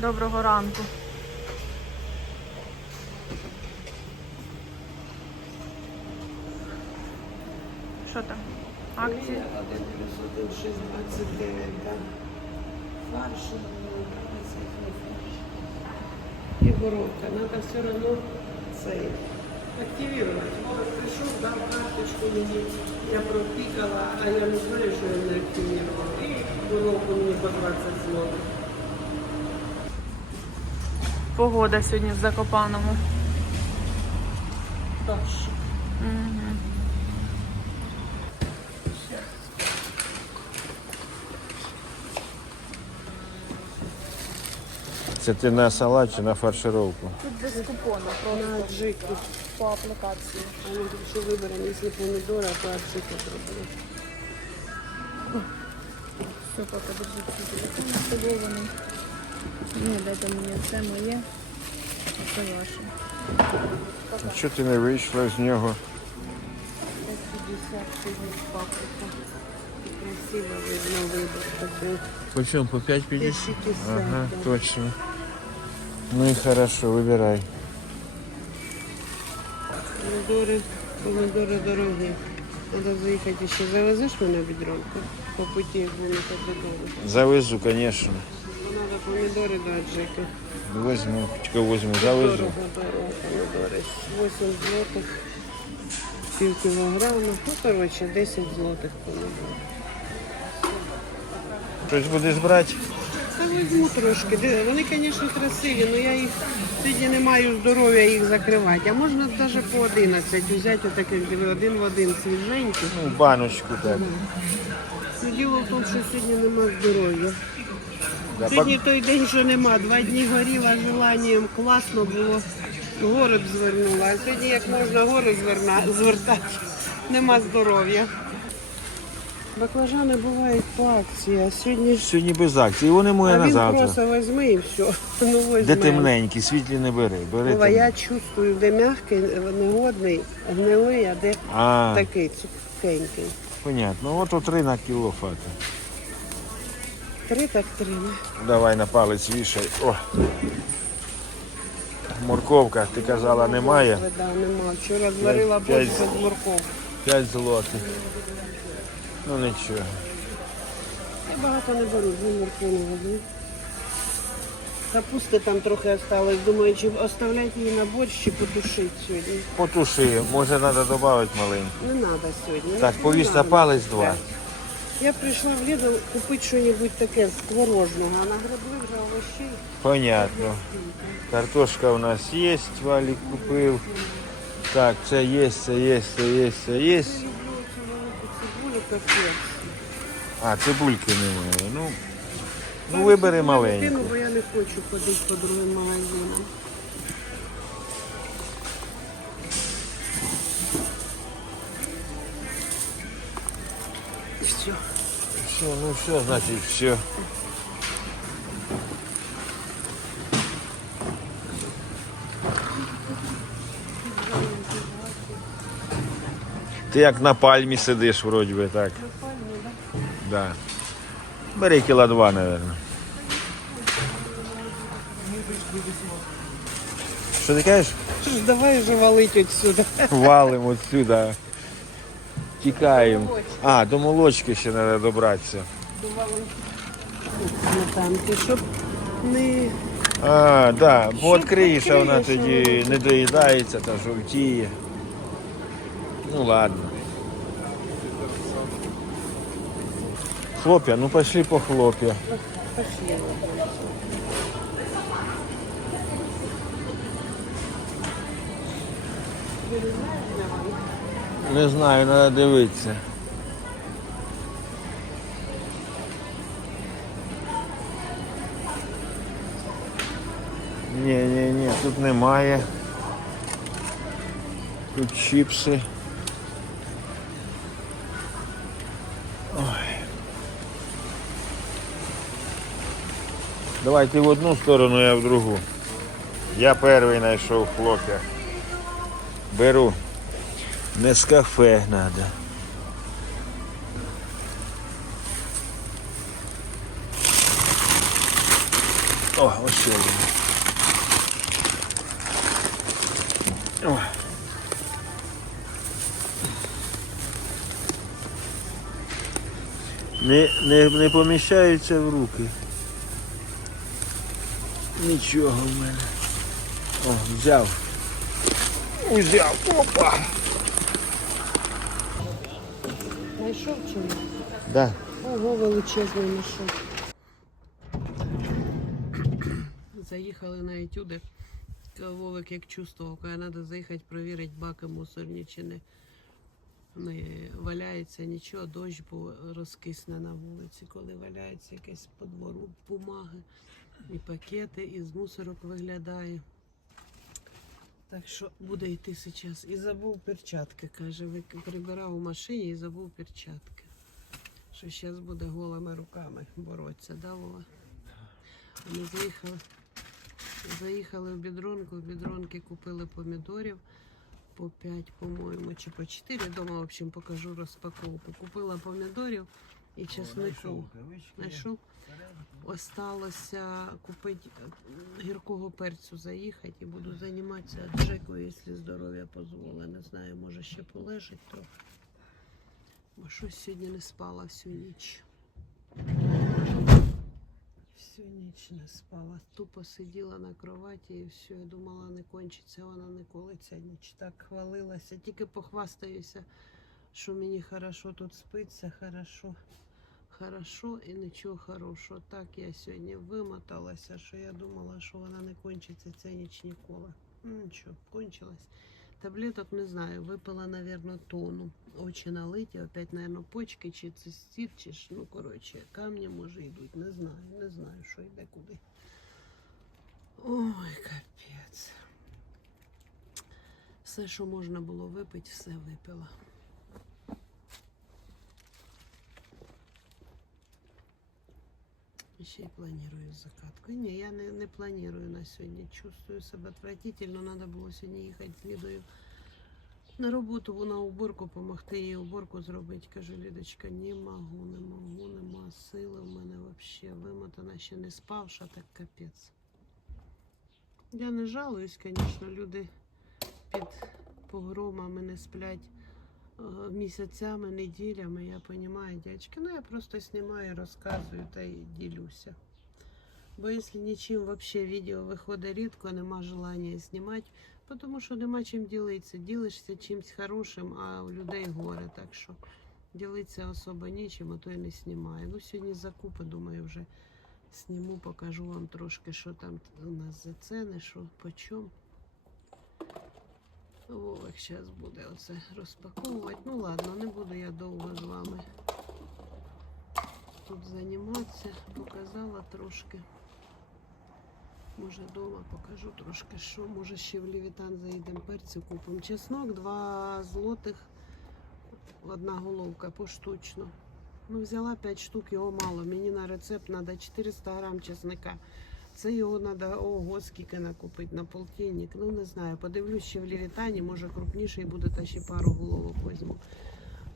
Доброго ранку. Що там? Акції? 1,69, так. Фарш, і горовка. Надо все одно це активувати. Прийшов, дав карточку мені, я пропікала, а я не знаю, що я не активувала. І горовку мені по 20 злотих. Погода сьогодні в Закопаному. Дощ. Це ти на салат чи на фаршировку? Тут без купону, На аджику. по аплікації. А ми що виберемо, якщо помідори, то аджику зробимо. Все, поки свій телефон активований. Ні, дайте мені це моє, а це ваше. А Що ти не вийшла з нього? 50 тисяч паприка. Красиво видно вибор. Такий. По чому? По 5,50? 5,50, Ага, да. точно. Ну і хорошо, вибирай. Помідори, помідори дорогі. Треба заїхати ще. Завезеш мене бідронку? По путі, як вони так додому. Завезу, звісно. Треба помідори до аджики. Возьму, чекай, возьму, завезу. Дорого, помідори. 8 злотих, пів кілограма. Ну, коротше, 10 злотих помідор. Щось будеш брати? Та візьму трошки. Вони, звісно, красиві, але я їх сьогодні не маю здоров'я їх закривати. А можна навіть по 11 взяти, отак як диви, один в один свіженький. Ну, баночку так. Ну, Діло в тому, що сьогодні нема здоров'я. Сьогодні той день, що нема. Два дні горіла желанням, класно було. Город звернула. А сьогодні як можна гори зверна, звертати, нема здоров'я. Баклажани бувають по акції, а сьогодні ж Сьогодні без акції, вони моє а на він завтра. просто візьми і все. Ну, Де темненькі, світлі не бери. Бери там. я чувствую, де м'який, негодний, гнилий, а де А, такий цупкенький. понятно. От от на кіло фата. Три так три. Давай на палець вішай. О. Морковка, ти казала, немає. Да, нема. Вчора зварила П'ять. борщ без морков. 5 злотих. Ну нічого. Я багато не беру, дві моркви не веду. Капусти там трохи осталось. Думаю, чи оставляти її на борщ, чи потушити сьогодні. Потуши, може треба додати маленьку. Не треба сьогодні. Так, повісь на палець два. Так. Я прийшла в Lidl купити щось таке з творожного, а нагребли вже овощей. Понятно. Картошка у нас є, Валік купив. Так, це є, це є, це є, це є. А, цибульки немає. Ну, ну вибери маленьку. бо я не хочу ходити по другим магазинам. Все. Все, ну все, значить, все. Ти як на пальмі сидиш, вроді би так. Да. Бери кіла два, мабуть. Що ти кажеш? Давай вже валить отсюда. Валимо отсюда. Тікаємо. А, до молочки ще треба добратися. Сметанки, щоб не А, да, бо Щоб відкриєш, вона тоді не доїдається та жовтіє. Ну ладно. Хлоп'я, ну пошли по хлоп'я. пошли. Не знаю, треба дивитися. Ні, ні, ні, тут немає. Тут чіпси. Ой. Давай ти в одну сторону, я в другу. Я перший знайшов хлоп'я. Беру. Не з кафе. О, ось він. Не, не, не поміщаються в руки. Нічого в мене. О, взяв. Взяв. Опа. Знайшов чи ні? Да. Ого, величезний знайшов. Заїхали на етюди. Вовик як чувствував, коли треба заїхати перевірити баки мусорні чи не, не валяється нічого, дощ був розкисне на вулиці, коли валяється якесь по двору бумаги і пакети, і з мусорок виглядає. Так що буде йти зараз. І забув перчатки, каже, прибирав у машині і забув перчатки. Що зараз буде голими руками боротися, да, Вова? Ми заїхали, заїхали в бідронку, в бідронки купили помідорів по 5, по-моєму, чи по 4. Дома, в общем, покажу розпаковку. Купила помідорів і чеснику. Знайшов. Осталося купити е, гіркого перцю заїхати і буду займатися аджекою, якщо здоров'я дозволить. Не знаю, може ще полежить трохи. Бо щось сьогодні не спала всю ніч. Всю ніч не спала. Тупо сиділа на кроваті і все. Я думала, не кончиться, вона не колиться ніч. Так хвалилася. Тільки похвастаюся, що мені хорошо тут спиться, хорошо. Хорошо і нічого хорошого. Так я сьогодні вимоталася, що я думала, що вона не кончиться ця ніч ніколи. Ну нічого, кончилась. Таблеток не знаю, випила, наверное, тону. Очі налиті, опять, наверное, почки, чи цистит, чи ж, ну, коротше, камні, може, йдуть. Не знаю, не знаю, що йде куди. Ой, капець. Все, що можна було випити, все випила. Ще й планую закатку. Ні, я не, не планую на сьогодні. Чувствую себе отвратительно. Треба було сьогодні їхати з Лідою на роботу, вона уборку допомогти їй уборку зробити. Кажу, Лідочка, не можу, не можу, нема сили в мене взагалі. Вимотана ще не спавша, так капець. Я не жалуюсь, звісно, люди під погромами не сплять місяцями, неділями. Я розумію, дядьки. Ну я просто знімаю, розказую та й ділюся. Бо якщо нічим взагалі відео виходить рідко, нема желання знімати, тому що нема чим ділитися. Ділишся чимось хорошим, а у людей горе. Так що ділитися особо нічим, а то й не знімаю. Ну, сьогодні закупи, думаю, вже зніму, покажу вам трошки, що там у нас за ціни, що по чому. Вовик зараз буде оце розпаковувати. Ну ладно, не буду я довго з вами тут займатися. Показала трошки. Може вдома покажу трошки, що може ще в Лівітан заїдемо перцю купимо. Чеснок 2 злотих, одна головка поштучно. Ну, взяла 5 штук, його мало. Мені на рецепт треба 400 грам чесника. Це його треба, ого, скільки накупити на полтинник. Ну не знаю. Подивлюсь ще в Лівітані, може крупніший буде, та ще пару головок візьму.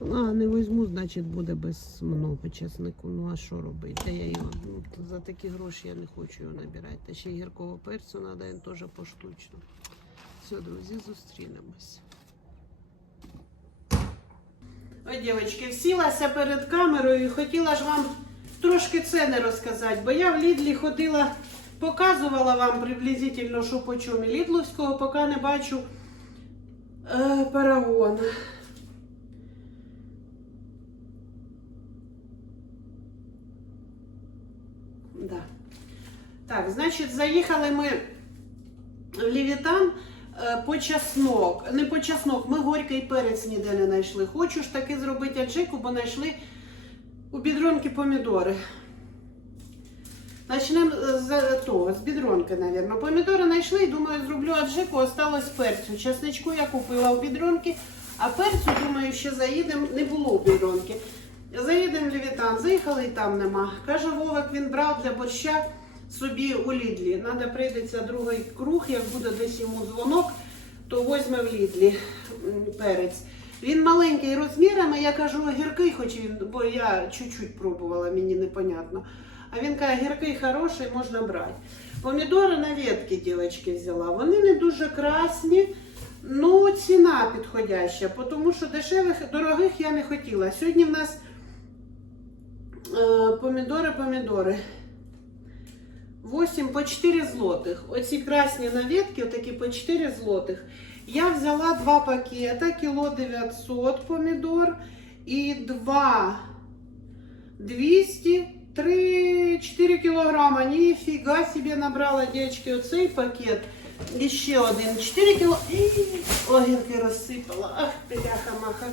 Ну, а не візьму, значить буде без много чеснику. Ну а що робити? Я його ну, за такі гроші я не хочу його набирати. Та ще гіркого перцю треба, він теж поштучно. Все, друзі, зустрінемось. Ой, дівчатки, всілася перед камерою і хотіла ж вам трошки ціни розказати, бо я в Лідлі ходила, показувала вам приблизительно, що по. Лідловського поки не бачу е, парагона. Да. Так, значить, заїхали ми в Лівітан е, по чеснок. Не по чеснок, ми горький перець ніде не знайшли. Хочу ж таки зробити аджику, бо знайшли у бідронки помідори. Почнемо з того, з бідронки, мабуть. Помідори знайшли думаю, зроблю аджику, осталось перцю. Чесничку я купила у бідронки, а перцю, думаю, ще заїдемо, не було у бідронки. Заїдемо в Лівітан, заїхали і там нема. Каже, Вовик, він брав для борща собі у Лідлі. Надо прийдеться другий круг, як буде десь йому дзвонок, то возьме в Лідлі перець. Він маленький розмірами, я кажу, гіркий, хоч він, бо я чуть-чуть пробувала, мені непонятно. А він каже, гіркий хороший, можна брати. Помідори на ветки дівчатки взяла. Вони не дуже красні, ну ціна підходяща, тому що дешевих, дорогих я не хотіла. Сьогодні в нас е, помідори, помідори. 8 по 4 злотих. Оці красні на ветки, отакі по 4 злотих. Я взяла два пакета, кіло 900 помідор і 2 200, 3, 4 кілограма. Ніфіга собі набрала, дівчатки, оцей пакет. І ще один. 4 кіло. І, Огірки розсипала. Ах, бляха-маха.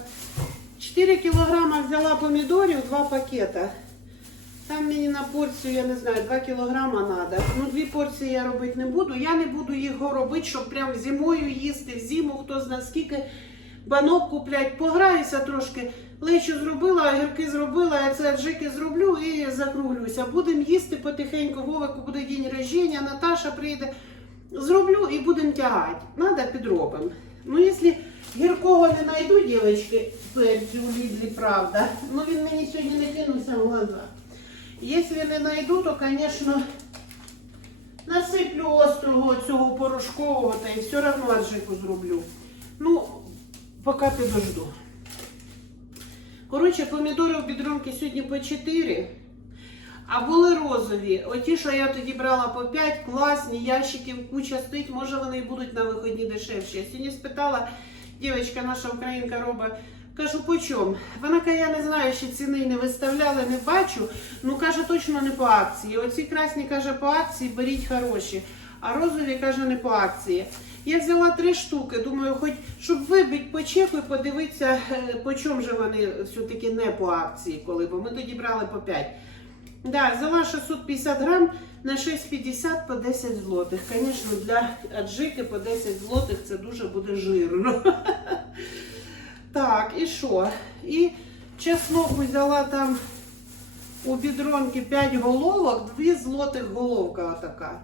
4 кілограма взяла помідорів, два пакета. Там мені на порцію, я не знаю, 2 кілограма треба. Ну, дві порції я робити не буду. Я не буду його робити, щоб прям зимою їсти, в зиму, хто знає скільки банок куплять. Пограюся трошки. Лечу зробила, огірки зробила, я це аджики зроблю і закруглюся. Будемо їсти потихеньку, Вовику буде день рождення, Наташа прийде. Зроблю і будемо тягати. Надо підробимо. Ну, якщо гіркого не знайду, дівчатки, перцю в Лідлі, правда. Ну він мені сьогодні не кинувся в глаза. Якщо не знайду, то, звісно, насиплю острого цього порошкового та і все одно аджику зроблю. Ну, поки підожду. Коротше, помідори в бідрунки сьогодні по 4. А були розові. Оті, що я тоді брала по 5, класні, ящиків куча стоїть, може вони і будуть на виходні дешевші. Я сьогодні спитала, дівчинка наша українка робить, кажу, по чому? Вона каже, я не знаю, ще ціни не виставляли, не бачу. Ну, каже, точно не по акції. Оці красні, каже, по акції беріть хороші, а розові, каже, не по акції. Я взяла три штуки, думаю, хоч щоб вибити по чеку і подивитися, е, по чому же вони все-таки не по акції, коли, бо ми тоді брали по 5. Да, взяла 650 грам на 6,50 по 10 злотих. Звісно, для аджики по 10 злотих це дуже буде жирно. Так, і що? І чеснок взяла там у бідронки 5 головок, 2 злотих головка отака.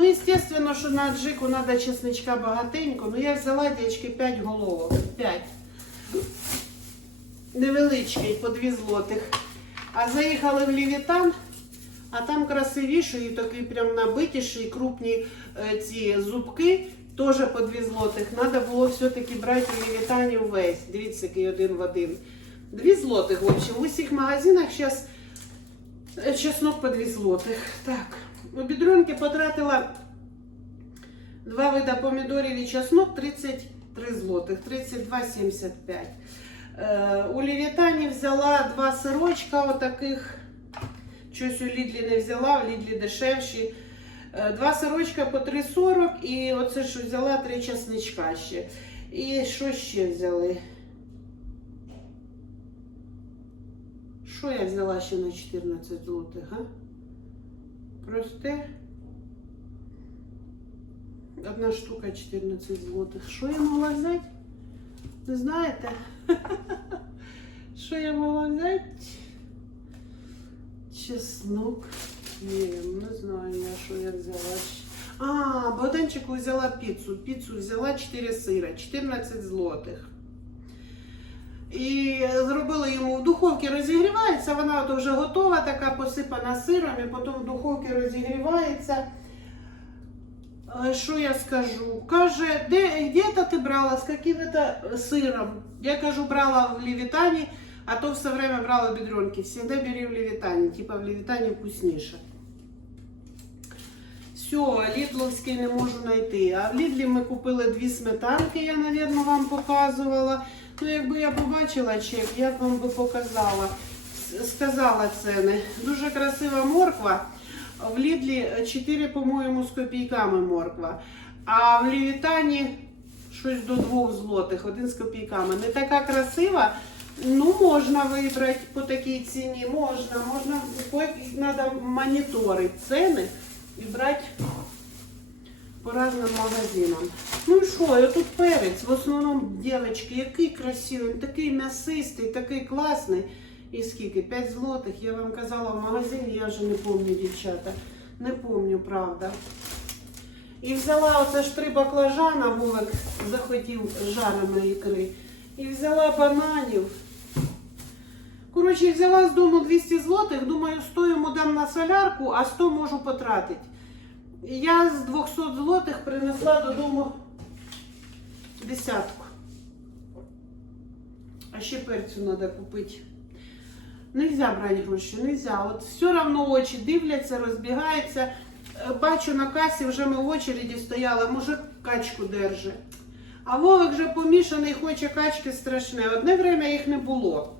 Ну, естественно, що на аджику треба чесничка багатенько. Ну, я взяла, дівчатки, 5 головок. 5. Невеличкий, по 2 злотих. А заїхали в Лівітан, а там красивіший, такий прям набитіший, крупні е, ці зубки, теж по 2 злотих. Треба було все-таки брати у Лівітані весь. Дивіться, який один в один. 2 злотих, в общем. В усіх магазинах зараз чеснок по 2 злотих. Так, у бідронки потратила два вида помідорів і чеснок 33 злотих, 32,75. Е, У Лівітані взяла два сирочка отаких. Щось у Лідлі не взяла, в Лідлі дешевші. Е, Два сирочка по 3,40 і оце що взяла три чесничка ще. І що ще взяли? Що я взяла ще на 14 злотих, а? Просте. Одна штука 14 злотих. Що я могла взяти? Не знаєте? Що я могла взяти? Чеснок. Ні, не знаю я, що я взяла. А, Богданчику взяла піцу. Піцу взяла 4 сира, 14 злотих. І зробили йому в духовці розігрівається, вона от вже готова, така посипана сиром, і потім в духовці розігрівається. Е, Що я скажу? Каже, де, де це ти брала, з яким це сиром? Я кажу, брала в Левітані, а то все время брала бідронки. Всегда бери в Левітані, типа в Левітані вкусніше. Все, лідловський не можу знайти. А в Лідлі ми купили дві сметанки, я, мабуть, вам показувала. Ну, якби я побачила чек, я б вам би показала, сказала ціни. Дуже красива морква. В Лідлі 4, по-моєму, з копійками морква. А в Лівітані щось до 2 злотих, один з копійками. Не така красива. Ну, можна вибрати по такій ціні, можна, можна, треба моніторити ціни і брати по різним магазинам. Ну і що, я тут перець, в основному, дівчатки, який красивий, такий м'ясистий, такий класний. І скільки? 5 злотих, я вам казала в магазині, я вже не пам'ятаю, дівчата. Не пам'ятаю, правда. І взяла оце ж три баклажана, Вовик захотів жареної ікри. І взяла бананів. Коротше, взяла з дому 200 злотих, думаю, 100 йому дам на солярку, а 100 можу потратити. Я з 200 злотих принесла додому десятку. А ще перцю треба купити. Нельзя брати гроші, нельзя. От все одно очі дивляться, розбігаються. Е, Бачу на касі, вже ми в очереді стояли, мужик качку держить. А Вовик вже помішаний, хоче качки страшне. Одне время їх не було.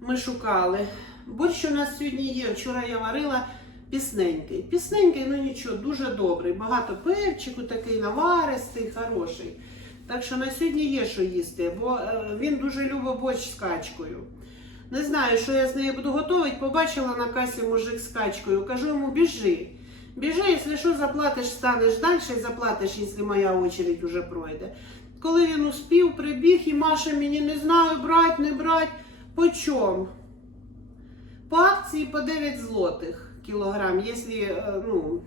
Ми шукали. Борщ у нас сьогодні є. Вчора я варила пісненький. Пісненький, ну нічого, дуже добрий. Багато перчику, такий наваристий, хороший. Так що на сьогодні є що їсти, бо е, він дуже любить борщ з качкою. Не знаю, що я з нею буду готувати. Побачила на касі мужик з качкою. Кажу йому, біжи. Біжи, якщо що, заплатиш, станеш далі заплатиш, якщо моя очередь уже пройде. Коли він успів, прибіг і Маша мені не знаю, брать, не брать. По чому? По акції по 9 злотих кілограм, якщо, е, ну,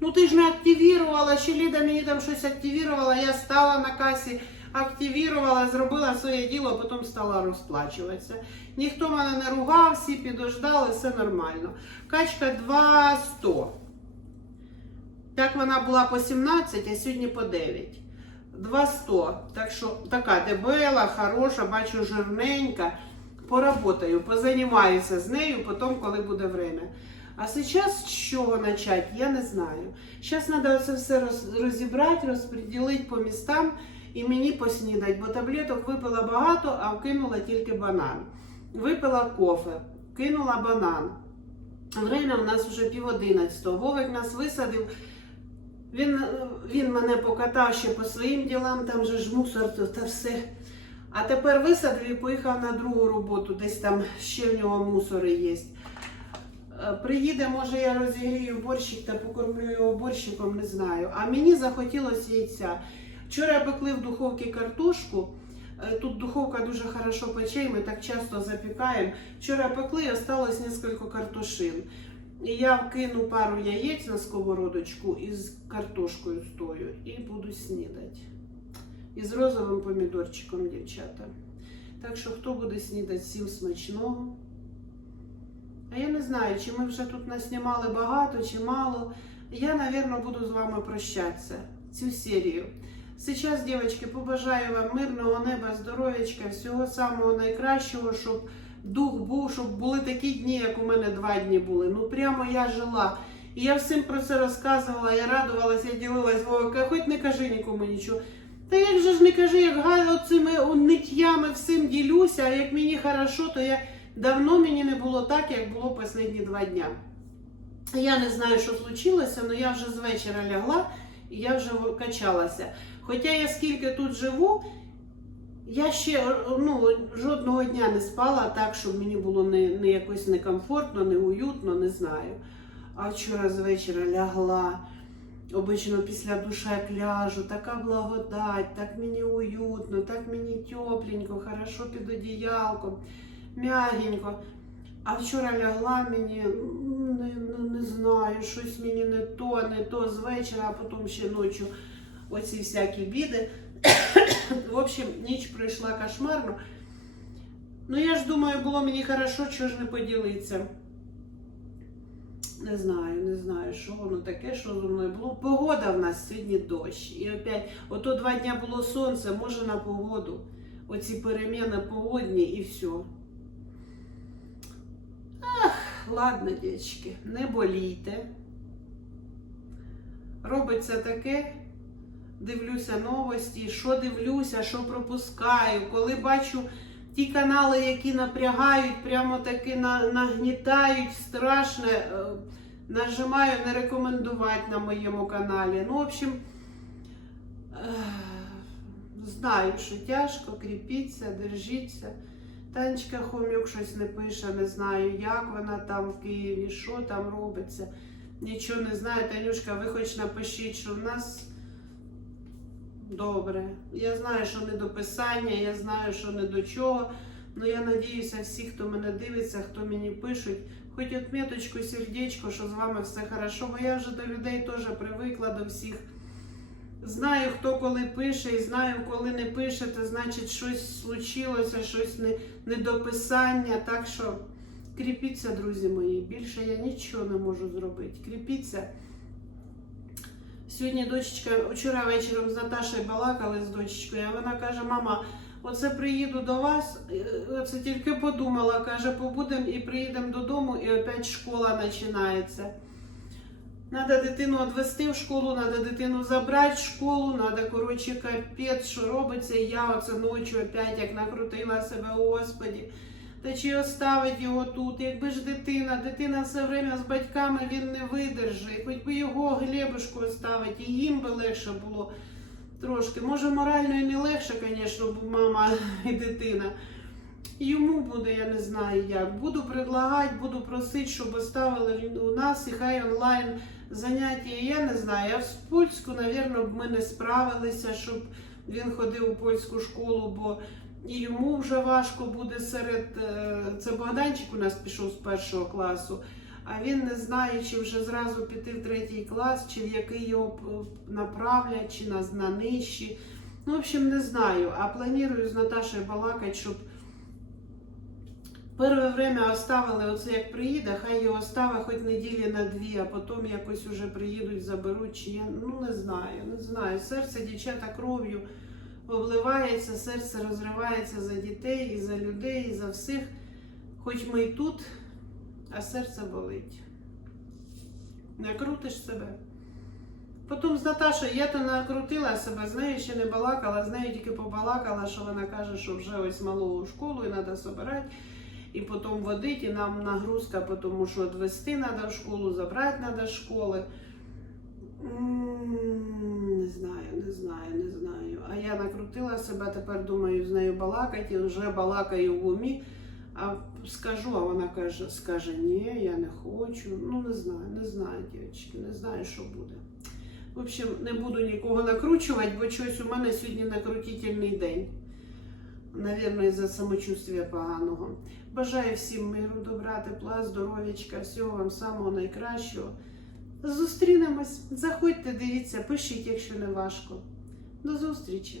ну ти ж не активувала, ще Ліда мені там щось активувала, я стала на касі, активувала, зробила своє діло, а потім стала розплачуватися. Ніхто мене не ругав, всі підождали, все нормально. Качка 2,100. Так вона була по 17, а сьогодні по 9. 2,100. Так що така дебела, хороша, бачу, жирненька. Поработаю, позанімаюся з нею, потім, коли буде время. А зараз з чого почати, я не знаю. Зараз треба це все розібрати, розподілити по містам і мені поснідати, бо таблеток випила багато, а вкинула тільки банан. Випила кофе, кинула банан. Время у нас вже пів одинадцятого. Вовик нас висадив. Він, він мене покатав ще по своїм ділам, там же ж мусор та все. А тепер висадив і поїхав на другу роботу, десь там ще в нього мусори є. Е, Приїде, може, я розігрію борщик та покормлю його борщиком, не знаю. А мені захотілося яйця. Вчора пекли в духовці картошку. Е, Тут духовка дуже хорошо пече, і ми так часто запікаємо. Вчора пекли, і осталось несколько картошин. І я вкину пару яєць на сковородочку із картошкою стою і буду снідати. І з розовим помідорчиком, дівчата. Так що, хто буде снідати, всім смачного. А я не знаю, чи ми вже тут наснімали багато, чи мало. Я, напевно, буду з вами прощатися цю серію. Сейчас, девочки, побажаю вам мирного неба, здоров'ячка, всього самого найкращого, щоб дух був, щоб були такі дні, як у мене два дні були. Ну прямо я жила. І я всім про це розказувала, я радувалася, я ділилась, хоч не кажи нікому нічого. Та як же ж не кажи, як Галя цими ниттями всім ділюся, а як мені хорошо, то я давно мені не було так, як було останні два дня. Я не знаю, що случилося, але я вже з вечора лягла і я вже качалася. Хоча я скільки тут живу, я ще ну, жодного дня не спала так, щоб мені було не, не якось некомфортно, неуютно, не знаю. А вчора з вечора лягла. Обично після душа як ляжу, така благодать, так мені уютно, так мені тепленько, хорошо під одіялком, м'ягенько. А вчора лягла мені, не, не, не знаю, щось мені не то, не то з вечора, а потім ще ночі оці всякі біди. В общем, ніч пройшла кошмарно. Ну я ж думаю, було мені хорошо, чого ж не поділитися. Не знаю, не знаю, що воно таке, що зі мною було. Погода в нас сьогодні дощ. І опять, ото два дня було сонце, може на погоду. Оці переміни погодні і все. Ах, ладно, дівчатки, не болійте. Робиться таке. Дивлюся новості, що дивлюся, що пропускаю, коли бачу ті канали, які напрягають, прямо таки нагнітають страшне, е, нажимаю не рекомендувати на моєму каналі. Ну, в общем, е, знаю, що тяжко, кріпіться, держіться. Танечка Хомюк щось не пише, не знаю, як вона там в Києві, що там робиться. Нічого не знаю. Танюшка, ви хоч напишіть, що в нас. Добре. Я знаю, що не до писання, я знаю, що не до чого. Ну я надіюся, всі, хто мене дивиться, хто мені пишуть, хоч отметочку, сердечко, що з вами все хорошо, бо я вже до людей теж привикла до всіх. Знаю, хто коли пише, і знаю, коли не пишете, значить щось случилося, щось не, недописання. Так що кріпіться, друзі мої. Більше я нічого не можу зробити. Кріпіться. Сьогодні дочечка, вчора вечором з Наташею балакали з дочечкою, а вона каже: мама, оце приїду до вас, е, оце тільки подумала, каже, побудемо і приїдемо додому, і опять школа починається. Надо дитину відвести в школу, надо дитину забрати в школу, надо, коротше, капець, що робиться. І я оце ночі опять як накрутила себе, господі. Та чи оставить його тут? Якби ж дитина, дитина все время з батьками він не видержить. Хоч би його глебушку оставити, і їм би легше було трошки. Може, морально і не легше, звісно, бо мама і дитина. Йому буде, я не знаю як. Буду предлагати, буду просити, щоб оставили у нас і хай онлайн заняття. Я не знаю. Я в польську, б ми не справилися, щоб він ходив у польську школу, бо і йому вже важко буде серед. е, Це Богданчик у нас пішов з першого класу. А він не знає, чи вже зразу піти в третій клас, чи в який його направлять, чи на, на нижчі. Ну, в общем, не знаю. А планую з Наташею балакати, щоб перше время оставили, оце як приїде, хай його оставить хоч неділі на дві, а потім якось уже приїдуть, заберуть, чи я ну не знаю, не знаю. Серце дівчата кров'ю обливається, серце розривається за дітей, і за людей, і за всіх. Хоч ми і тут, а серце болить. Накрутиш себе. Потім з Наташою я то накрутила себе, з нею ще не балакала, з нею тільки побалакала, що вона каже, що вже ось малого школу і треба збирати, і потім водити, і нам нагрузка, тому що відвести треба в школу, забрати треба з школи. Не знаю, не знаю, не знаю. А я накрутила себе, тепер думаю з нею балакати, вже балакаю в умі. А скажу, а вона каже, скаже, ні, я не хочу. Ну не знаю, не знаю, дівчатки, не знаю, що буде. В общем, не буду нікого накручувати, бо щось у мене сьогодні накрутительний день. Навірно, із-за самочувствия поганого. Бажаю всім миру, добра, тепла, здоров'ячка, всього вам самого найкращого. Зустрінемось. Заходьте, дивіться, пишіть, якщо не важко. До зустрічі!